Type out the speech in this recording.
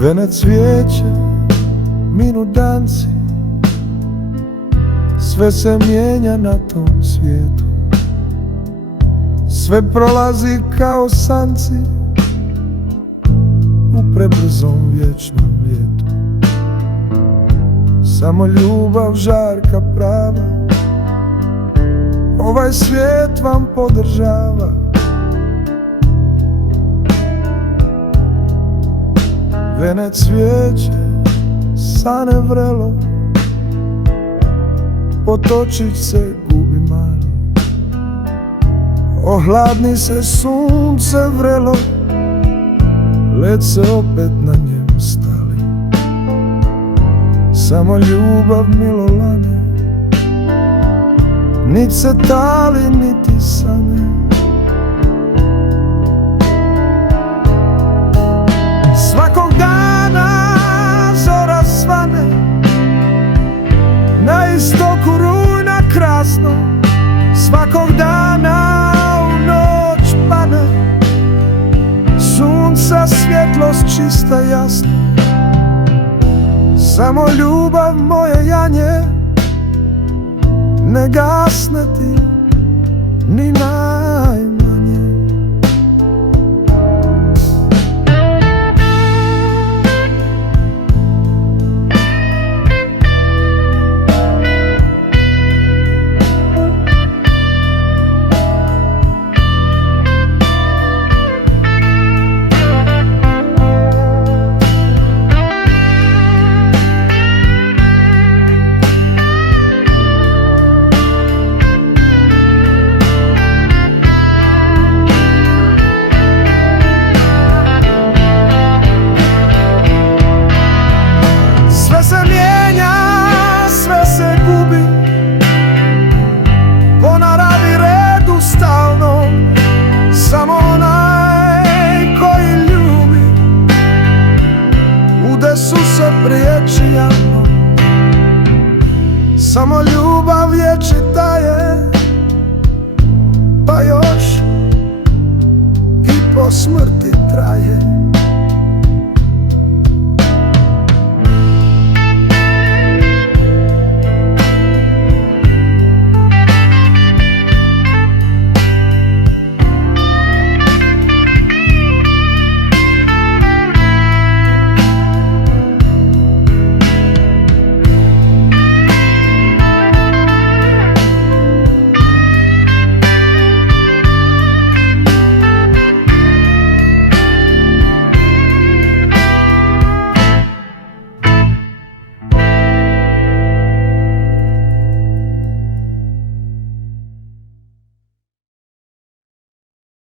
Vene cvijeće, minu danci, sve se mijenja na tom svijetu. Sve prolazi kao sanci u prebrzom vječnom ljetu. Samo ljubav žarka prava ovaj svijet vam podržava. Vene cvijeće, sane vrelo, potočić se gubi mali. Ohladni se sunce vrelo, led se opet na njemu stali. Samo ljubav milolane, nit se tali, niti sane. Svakog dana zora svane, na istoku rujna krasno. Svakog dana u noć pane, sunca svjetlost čista jasna. Samo ljubav moje janje, ne gasne ti ni najmanje. Samo onaj koji ljubi, udesu se priječi javno. Samo ljubav vječita je, pa još i po smrti traje.